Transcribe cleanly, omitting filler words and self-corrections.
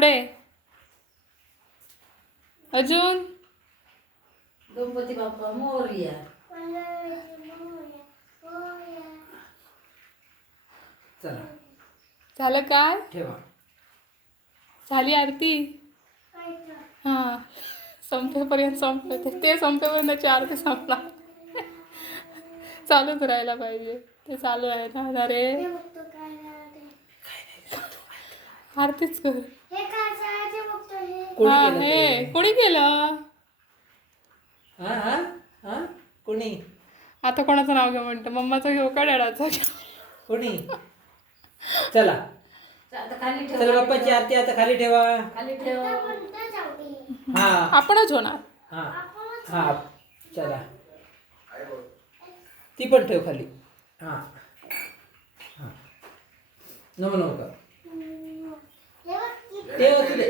पुढे अजून गणपती बाप्पा मोरया. चला झालं काय ठेवा. झाली आरती हां संपेपर्यंत संपलं ते संपेपर्यंत त्याची आरती संपणार चालूच राहायला पाहिजे ते चालू आहे ना अरे आरतीच कर कोणी हा केलं हे ते? कोणी केलं हा हा हा कोणी आता कोणाचं नाव घ्या म्हणतं मम्माचं घेऊ का डॅडाचं कोणी चला आता खाली ठेव. चला बाप्पाची आरती आता खाली ठेवा. खाली ठेव. हा आपणच होणार हा हा चला ती पण ठेव खाली. हा हा नको नको ठेव असू दे.